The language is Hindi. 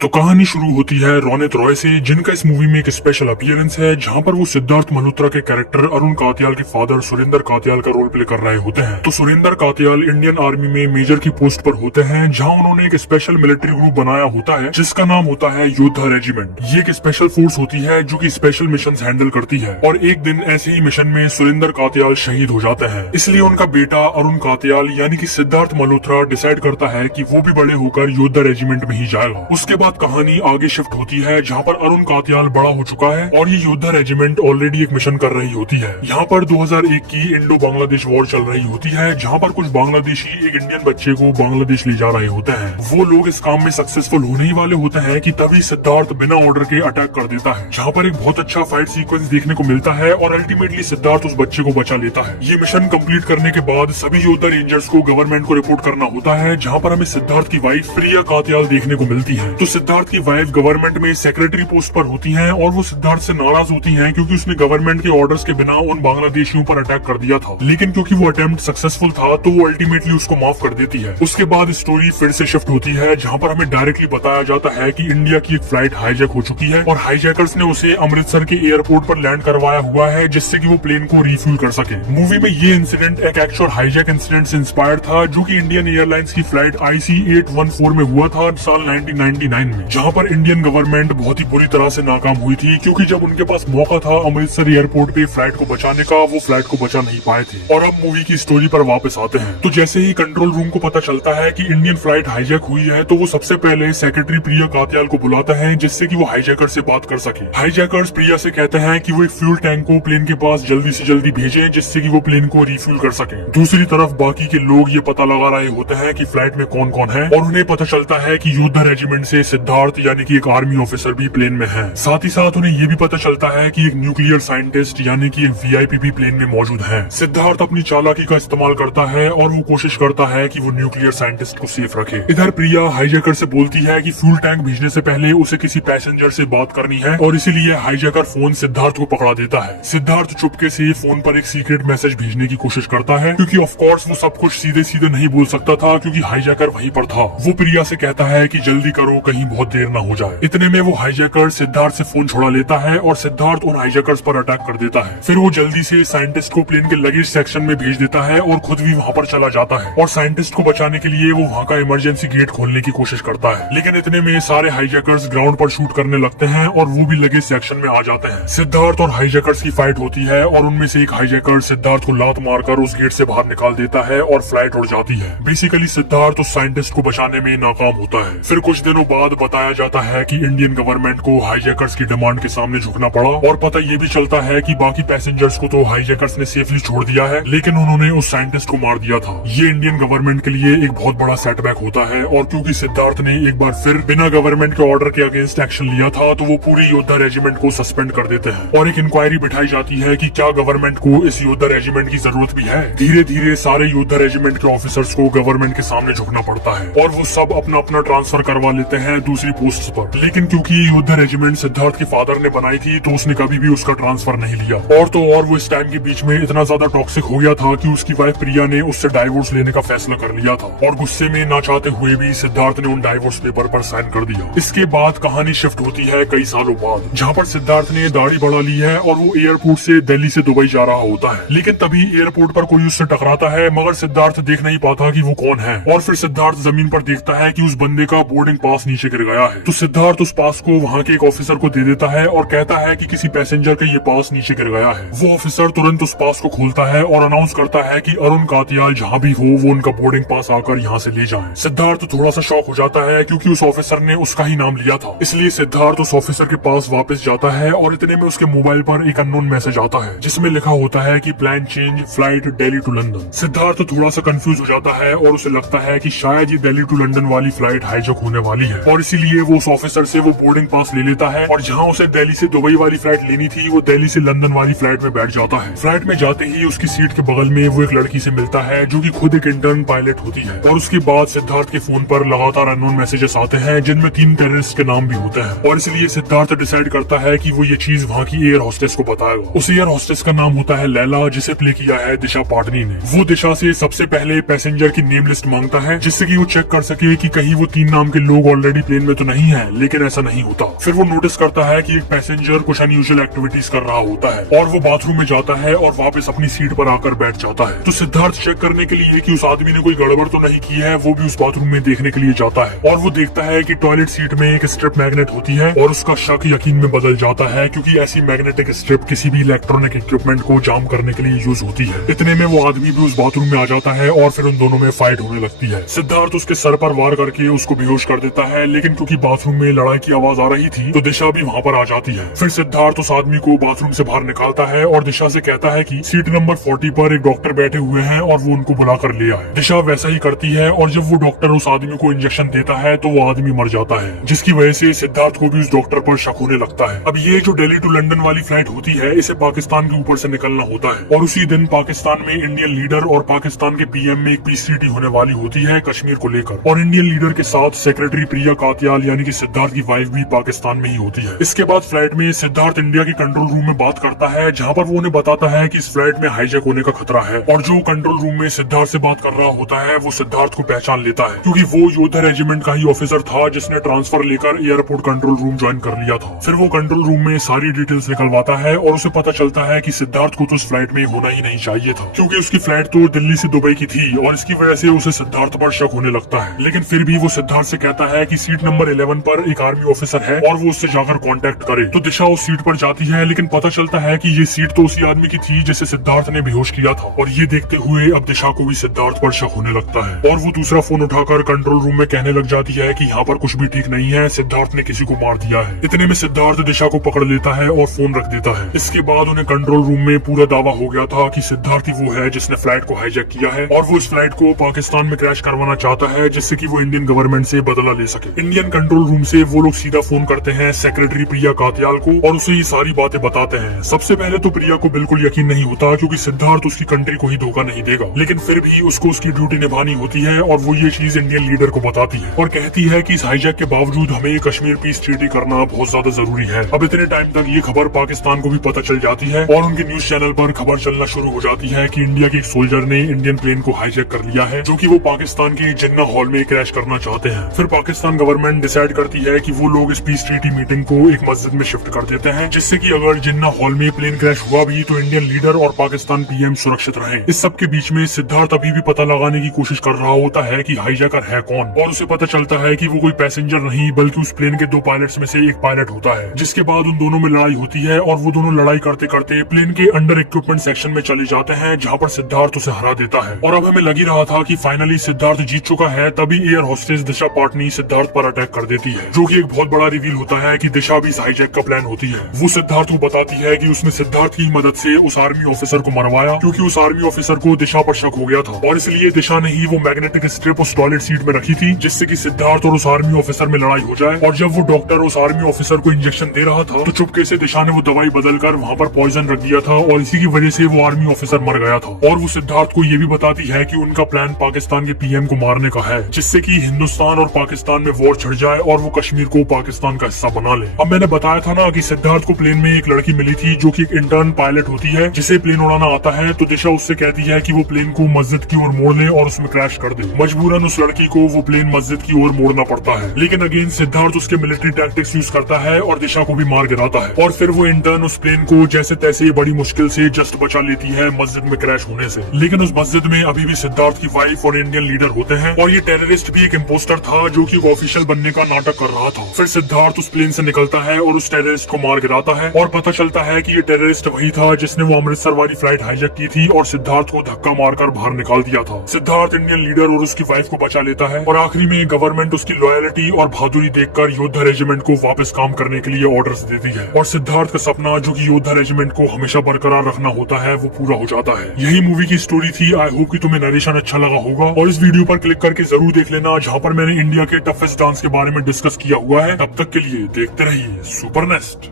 तो कहानी शुरू होती है रोनित रॉय से, जिनका इस मूवी में एक स्पेशल अपीयरेंस है, जहां पर वो सिद्धार्थ मल्होत्रा के कैरेक्टर अरुण कात्याल के फादर सुरेंद्र कात्याल का रोल प्ले कर रहे होते हैं। तो सुरेंद्र कात्याल इंडियन आर्मी में मेजर की पोस्ट पर होते हैं, जहां उन्होंने एक स्पेशल मिलिट्री ग्रुप बनाया होता है जिसका नाम होता है योद्धा रेजिमेंट। ये एक स्पेशल फोर्स होती है जो की स्पेशल मिशन हैंडल करती है। और एक दिन ऐसे ही मिशन में सुरेंद्र कात्याल शहीद हो जाते हैं। इसलिए उनका बेटा अरुण कात्याल यानी कि सिद्धार्थ मल्होत्रा डिसाइड करता है कि वो भी बड़े होकर योद्धा रेजिमेंट में ही जाएगा। उसके बाद कहानी आगे शिफ्ट होती है, जहां पर अरुण कात्याल बड़ा हो चुका है और ये योद्धा रेजिमेंट ऑलरेडी एक मिशन कर रही होती है। यहाँ पर 2001 की इंडो बांग्लादेश वॉर चल रही होती है, जहाँ पर कुछ बांग्लादेशी एक इंडियन बच्चे को बांग्लादेश ले जा रहे होते हैं। वो लोग इस काम में सक्सेसफुल होने ही वाले होते हैं कि तभी सिद्धार्थ बिना ऑर्डर के अटैक कर देता है, जहाँ पर एक बहुत अच्छा फाइट सीक्वेंस देखने को मिलता है और अल्टीमेटली सिद्धार्थ उस बच्चे को बचा लेता है। ये मिशन कंप्लीट करने के बाद सभी योद्धा रेंजर्स को गवर्नमेंट को रिपोर्ट करना होता है, जहाँ पर हमें सिद्धार्थ की वाइफ प्रिया कात्याल देखने को मिलती है। तो सिद्धार्थ की वाइफ गवर्नमेंट में सेक्रेटरी पोस्ट पर होती हैं और वो सिद्धार्थ से नाराज होती हैं क्योंकि उसने गवर्नमेंट के ऑर्डर्स के बिना उन बांग्लादेशियों पर अटैक कर दिया था। लेकिन क्योंकि वो अटेम्प्ट सक्सेसफुल था तो वो अल्टीमेटली उसको माफ कर देती है। उसके बाद स्टोरी फिर से शिफ्ट होती है, जहाँ पर हमें डायरेक्टली बताया जाता है कि इंडिया की एक फ्लाइट हाईजैक हो चुकी है और हाईजैकर्स ने उसे अमृतसर के एयरपोर्ट पर लैंड करवाया हुआ है, जिससे कि वो प्लेन को रिफ्यूल कर सके। मूवी में ये इंसिडेंट एक एक्चुअल हाईजैक इंसिडेंट से इंस्पायर्ड था, जो कि इंडियन एयरलाइंस की फ्लाइट IC814 में हुआ था साल 1999 में, जहाँ पर इंडियन गवर्नमेंट बहुत ही बुरी तरह से नाकाम हुई थी, क्योंकि जब उनके पास मौका था अमृतसर एयरपोर्ट पे फ्लाइट को बचाने का, वो फ्लाइट को बचा नहीं पाए थे। और अब मूवी की स्टोरी पर वापस आते हैं। तो जैसे ही कंट्रोल रूम को पता चलता है कि इंडियन फ्लाइट हाईजैक हुई है, तो वो सबसे पहले सेक्रेटरी प्रिया कात्याल को बुलाता है, जिससे कि वो हाईजैकर से बात कर सके। हाईजैकर्स प्रिया से कहते हैं कि वो एक फ्यूल टैंक को प्लेन के पास जल्दी से जल्दी भेजें, जिससे कि वो प्लेन को रिफ्यूल कर सके। दूसरी तरफ बाकी के लोग ये पता लगा रहे होते हैं कि फ्लाइट में कौन कौन है, और उन्हें पता चलता है कि योद्धा रेजिमेंट से सिद्धार्थ यानी कि एक आर्मी ऑफिसर भी प्लेन में है। साथ ही साथ उन्हें ये भी पता चलता है कि एक न्यूक्लियर साइंटिस्ट यानी कि एक VIP भी प्लेन में मौजूद है। सिद्धार्थ अपनी चालाकी का इस्तेमाल करता है और वो कोशिश करता है कि वो न्यूक्लियर साइंटिस्ट को सेफ रखे। इधर प्रिया हाईजैकर से बोलती है कि फ्यूल टैंक भेजने से पहले उसे किसी पैसेंजर से बात करनी है, और इसीलिए हाईजैकर फोन सिद्धार्थ को पकड़ा देता है। सिद्धार्थ चुपके से फोन पर एक सीक्रेट मैसेज भेजने की कोशिश करता है, क्योंकि ऑफ कोर्स वो सब कुछ सीधे सीधे नहीं बोल सकता था, क्योंकि हाईजैकर वहीं पर था। वो प्रिया से कहता है कि जल्दी करो, कहीं बहुत देर न हो जाए। इतने में वो हाईजैकर सिद्धार्थ से फोन छुड़ा लेता है और सिद्धार्थ उन हाईजैकर्स पर अटैक कर देता है। फिर वो जल्दी से साइंटिस्ट को प्लेन के लगेज सेक्शन में भेज देता है और खुद भी वहाँ पर चला जाता है, और साइंटिस्ट को बचाने के लिए वो वहाँ का इमरजेंसी गेट खोलने की कोशिश करता है। लेकिन इतने में सारे हाईजैकर्स ग्राउंड पर शूट करने लगते हैं और वो भी लगेज सेक्शन में आ जाते हैं। सिद्धार्थ और हाईजैकर्स की फाइट होती है और उनमें से एक हाईजैकर सिद्धार्थ को लात मारकर उस गेट से बाहर निकाल देता है और फ्लाइट उड़ जाती है। बेसिकली सिद्धार्थ उस साइंटिस्ट को बचाने में नाकाम होता है। फिर कुछ दिनों बाद बताया जाता है कि इंडियन गवर्नमेंट को हाईजैकर्स की डिमांड के सामने झुकना पड़ा, और पता ये भी चलता है कि बाकी पैसेंजर्स को तो हाईजैकर्स ने सेफली छोड़ दिया है, लेकिन उन्होंने उस साइंटिस्ट को मार दिया था। ये इंडियन गवर्नमेंट के लिए एक बहुत बड़ा सेटबैक होता है, और क्योंकि सिद्धार्थ ने एक बार फिर बिना गवर्नमेंट के ऑर्डर के अगेंस्ट एक्शन लिया था, तो वो पूरी योद्धा रेजिमेंट को सस्पेंड कर देते हैं और एक इंक्वायरी बिठाई जाती है कि क्या गवर्नमेंट को इस योद्धा रेजिमेंट की जरूरत भी है। धीरे धीरे सारे योद्धा रेजिमेंट के ऑफिसर्स को गवर्नमेंट के सामने झुकना पड़ता है और वो सब अपना अपना ट्रांसफर करवा लेते हैं दूसरी पोस्ट पर। लेकिन क्योंकि ये योद्धा रेजिमेंट सिद्धार्थ के फादर ने बनाई थी, तो उसने कभी भी उसका ट्रांसफर नहीं लिया। और तो और वो इस टाइम के बीच में इतना ज्यादा टॉक्सिक हो गया था कि उसकी वाइफ प्रिया ने उससे डाइवोर्स लेने का फैसला कर लिया था, और गुस्से में ना चाहते हुए भी सिद्धार्थ ने उन डाइवोर्स पेपर पर साइन कर दिया। इसके बाद कहानी शिफ्ट होती है कई सालों बाद, जहाँ पर सिद्धार्थ ने दाढ़ी बढ़ा ली है और वो एयरपोर्ट से दिल्ली से दुबई जा रहा होता है। लेकिन तभी एयरपोर्ट पर कोई उससे टकराता है, मगर सिद्धार्थ देख नहीं पाता कि वो कौन है, और फिर सिद्धार्थ जमीन पर देखता है कि उस बंदे का बोर्डिंग पास नीचे गिर गया है। तो सिद्धार्थ उस पास को वहाँ के एक ऑफिसर को दे देता है और कहता है कि किसी पैसेंजर का ये पास नीचे गिर गया है। वो ऑफिसर तुरंत उस पास को खोलता है और अनाउंस करता है कि अरुण कात्याल जहाँ भी हो वो उनका बोर्डिंग पास आकर यहाँ से ले जाए। सिद्धार्थ थोड़ा सा शॉक हो जाता है, क्योंकि उस ऑफिसर ने उसका ही नाम लिया था। इसलिए सिद्धार्थ उस ऑफिसर के पास वापस जाता है और इतने में उसके मोबाइल पर एक अननोन मैसेज आता है, जिसमें लिखा होता है कि plan change, flight Delhi to London. Siddharth थोड़ा सा कंफ्यूज हो जाता है और उसे लगता है कि शायद ये दिल्ली टू लंदन वाली फ्लाइट हाईजैक होने वाली है, और इसीलिए वो उस ऑफिसर से वो बोर्डिंग पास ले लेता है, और जहाँ उसे दिल्ली से दुबई वाली फ्लाइट लेनी थी, वो दिल्ली से लंदन वाली फ्लाइट में बैठ जाता है। फ्लाइट में जाते ही उसकी सीट के बगल में वो एक लड़की से मिलता है, जो कि खुद एक इंटर्न पायलट होती है। और उसके बाद सिद्धार्थ के फोन पर लगातार अननोन मैसेजेस आते हैं, जिनमें 3 टेररिस्ट के नाम भी होते हैं, और इसलिए सिद्धार्थ डिसाइड करता है कि वो ये चीज वहाँ की एयर होस्टेस को बताएगा। उस एयर होस्टेस का नाम होता है लैला, जिसे प्ले किया है दिशा पाटनी ने। वो दिशा से सबसे पहले पैसेंजर की नेम लिस्ट मांगता है, जिससे कि वो चेक कर सके कि कहीं वो 3 नाम के लोग ऑलरेडी प्लेन में तो नहीं है, लेकिन ऐसा नहीं होता। फिर वो नोटिस करता है कि एक पैसेंजर कुछ अनयूजुअल एक्टिविटीज कर रहा होता है और वो बाथरूम में जाता है और वापस अपनी सीट पर आकर बैठ जाता है। तो सिद्धार्थ चेक करने के लिए कि उस आदमी ने कोई गड़बड़ तो नहीं की है, वो भी उस बाथरूम में देखने के लिए जाता है और वो देखता है कि टॉयलेट सीट में एक स्ट्रिप मैग्नेट होती है और उसका शक यकीन में बदल जाता है, क्योंकि ऐसी मैग्नेटिक स्ट्रिप किसी भी इलेक्ट्रॉनिक इक्विपमेंट को जाम करने के लिए यूज होती है। इतने में वो आदमी भी उस बाथरूम में आ जाता है और फिर उन दोनों में फाइट होने लगती है। सिद्धार्थ उसके सर पर वार करके उसको बेहोश कर देता है, लेकिन क्योंकि बाथरूम में लड़ाई की आवाज आ रही थी तो दिशा भी वहाँ पर आ जाती है। फिर सिद्धार्थ उस आदमी को बाथरूम से बाहर निकालता है और दिशा से कहता है कि सीट नंबर 40 पर एक डॉक्टर बैठे हुए हैं और वो उनको बुलाकर ले आए। दिशा वैसा ही करती है और जब वो डॉक्टर उस आदमी को इंजेक्शन देता है तो वो आदमी मर जाता है, जिसकी वजह से सिद्धार्थ को भी उस डॉक्टर पर शक होने लगता है। अब ये जो दिल्ली टू लंदन वाली फ्लाइट होती है, इसे पाकिस्तान के ऊपर से निकलना होता है और उसी दिन पाकिस्तान में इंडियन लीडर और पाकिस्तान के पीएम में एक पीस ट्रीटी होने वाली होती है कश्मीर को लेकर, और इंडियन लीडर के साथ सेक्रेटरी प्रिया कात्याल यानी कि सिद्धार्थ की वाइफ भी पाकिस्तान में ही होती है। इसके बाद फ्लाइट में सिद्धार्थ इंडिया के कंट्रोल रूम में बात करता है, जहाँ पर वो उन्हें बताता है कि इस फ्लाइट में हाईजैक होने का खतरा है, और जो कंट्रोल रूम में सिद्धार्थ से बात कर रहा होता है वो सिद्धार्थ को पहचान लेता है, क्योंकि वो योद्धा रेजिमेंट का ही ऑफिसर था जिसने ट्रांसफर लेकर एयरपोर्ट कंट्रोल रूम ज्वाइन कर लिया था। फिर वो कंट्रोल रूम में सारी डिटेल्स निकलवाता है और उसे पता चलता है कि सिद्धार्थ को तो उस फ्लाइट में होना ही नहीं चाहिए था, क्योंकि उसकी फ्लाइट तो दिल्ली से दुबई की थी और इसकी वजह से उसे सिद्धार्थ पर शक होने लगता है। लेकिन फिर भी वो सिद्धार्थ से कहता है कि सीट नंबर 11 पर एक आर्मी ऑफिसर है और वो उससे जाकर कांटेक्ट करे। तो दिशा उस सीट पर जाती है, लेकिन पता चलता है कि ये सीट तो उसी आदमी की थी जिसे सिद्धार्थ ने बेहोश किया था, और ये देखते हुए अब दिशा को भी सिद्धार्थ पर शक होने लगता है और वो दूसरा फोन उठाकर कंट्रोल रूम में कहने लग जाती है कि यहाँ पर कुछ भी ठीक नहीं है, सिद्धार्थ ने किसी को मार दिया है। इतने में सिद्धार्थ दिशा को पकड़ लेता है और फोन रख देता है। इसके बाद उन्हें कंट्रोल रूम में पूरा दावा हो गया था कि सिद्धार्थ ही वो है जिसने फ्लाइट को हाईजैक किया है और वो इस फ्लाइट को पाकिस्तान में क्रैश करवाना चाहता है, जिससे कि वो इंडियन गवर्नमेंट से बदला ले सके। इंडियन कंट्रोल रूम से वो लोग सीधा फोन करते हैं सेक्रेटरी प्रिया कात्याल को और उसे ये सारी बातें बताते हैं। सबसे पहले तो प्रिया को बिल्कुल यकीन नहीं होता, क्योंकि सिद्धार्थ उसकी कंट्री को ही धोखा नहीं देगा, लेकिन फिर भी उसको उसकी ड्यूटी निभानी होती है और वो ये चीज इंडियन लीडर को बताती है और कहती है कि इस हाईजैक के बावजूद हमें कश्मीर पीस ट्रीटी करना बहुत ज्यादा जरूरी है। अब इतने टाइम तक ये खबर पाकिस्तान को भी पता चल जाती है और उनके न्यूज चैनल पर खबर चलना शुरू हो जाती है कि इंडिया के एक सोल्जर ने इंडियन प्लेन को हाईजैक कर लिया है, जो कि वो पाकिस्तान के जिन्ना हॉल में क्रैश करना चाहते हैं। फिर पाकिस्तान गवर्नमेंट डिसाइड करती है कि वो लोग इस पीस ट्रीटी मीटिंग को एक मस्जिद में शिफ्ट कर देते हैं, जिससे कि अगर जिन्ना हॉल में प्लेन क्रैश हुआ भी तो इंडियन लीडर और पाकिस्तान पीएम सुरक्षित रहे। इस सब के बीच में सिद्धार्थ अभी भी पता लगाने की कोशिश कर रहा होता है कि हाईजैकर है कौन, और उसे पता चलता है कि वो कोई पैसेंजर नहीं बल्कि उस प्लेन के 2 पायलट्स में से एक पायलट होता है। जिसके बाद उन दोनों में लड़ाई होती है और वो दोनों लड़ाई करते करते प्लेन के अंडर इक्विपमेंट सेक्शन में चले जाते हैं, जहाँ पर सिद्धार्थ उसे हरा देता है। और अब हमें लगी रहा था कि फाइनली सिद्धार्थ जीत चुका है, तभी एयर होस्टेस दिशा पाटनी सिद्धार्थ पर अटैक कर देती है, जो कि एक बहुत बड़ा रिवील होता है कि दिशा भी इस हाईजैक का प्लान होती है। वो सिद्धार्थ को बताती है कि उसने सिद्धार्थ की मदद से उस आर्मी ऑफिसर को मरवाया, क्योंकि उस आर्मी ऑफिसर को दिशा पर शक हो गया था और इसलिए दिशा ने ही वो मैग्नेटिक स्ट्रिप उस टॉयलेट सीट में रखी थी, जिससे कि सिद्धार्थ और उस आर्मी ऑफिसर में लड़ाई हो जाए। और जब वो डॉक्टर उस आर्मी ऑफिसर को इंजेक्शन दे रहा था तो चुपके से दिशा ने वो दवाई बदलकर वहाँ पर पॉइजन रख दिया था और इसी की वजह से वो आर्मी ऑफिसर मर गया था। और वो सिद्धार्थ को ये भी बताती है कि उनका प्लान पाकिस्तान के पीएम को मारने का है, जिससे कि हिंदुस्तान और पाकिस्तान में वॉर छिड़ जाए और वो कश्मीर को पाकिस्तान का हिस्सा बना ले। अब मैंने बताया था ना कि सिद्धार्थ को प्लेन में एक लड़की मिली थी जो कि एक इंटर्न पायलट होती है, जिसे प्लेन उड़ाना आता है। तो दिशा उससे कहती है कि वो प्लेन को मस्जिद की ओर मोड़ ले और उसमें क्रैश कर दे। मजबूरन उस लड़की को वो प्लेन मस्जिद की ओर मोड़ना पड़ता है, लेकिन अगेन सिद्धार्थ उसके मिलिट्री टैक्टिक्स यूज करता है और दिशा को भी मार गिराता है। और फिर वो इंटर्न उस प्लेन को जैसे तैसे बड़ी मुश्किल से जस्ट बचा लेती है मस्जिद में क्रैश होने से। लेकिन उस मस्जिद में अभी भी सिद्धार्थ की वाइफ और इंडियन लीडर होते हैं और ये टेररिस्ट भी एक इम्पोस्टर था जो कि ऑफिशियल बनने का नाटक कर रहा था। फिर सिद्धार्थ उस प्लेन से निकलता है और उस टेररिस्ट को मार गिराता है और पता चलता है कि ये टेररिस्ट वही था जिसने वो अमृतसर वाली फ्लाइट हाईजैक की थी और सिद्धार्थ को धक्का मारकर बाहर निकाल दिया था। सिद्धार्थ इंडियन लीडर और उसकी वाइफ को बचा लेता है और आखिरी में गवर्नमेंट उसकी लॉयलिटी और बहादुरी देखकर योद्धा रेजिमेंट को वापस काम करने के लिए ऑर्डर्स देती है और सिद्धार्थ का सपना जो कि योद्धा रेजिमेंट को हमेशा बरकरार रखना होता है वो पूरा हो जाता है। यही मूवी की स्टोरी थी। आई होप कि तुम्हें नरेशन अच्छा लगा होगा और इस वीडियो पर क्लिक करके जरूर देख लेना, जहाँ पर मैंने इंडिया के टफेस्ट डांस के बारे में डिस्कस किया हुआ है। तब तक के लिए देखते रहिए सुपर नेस्ट।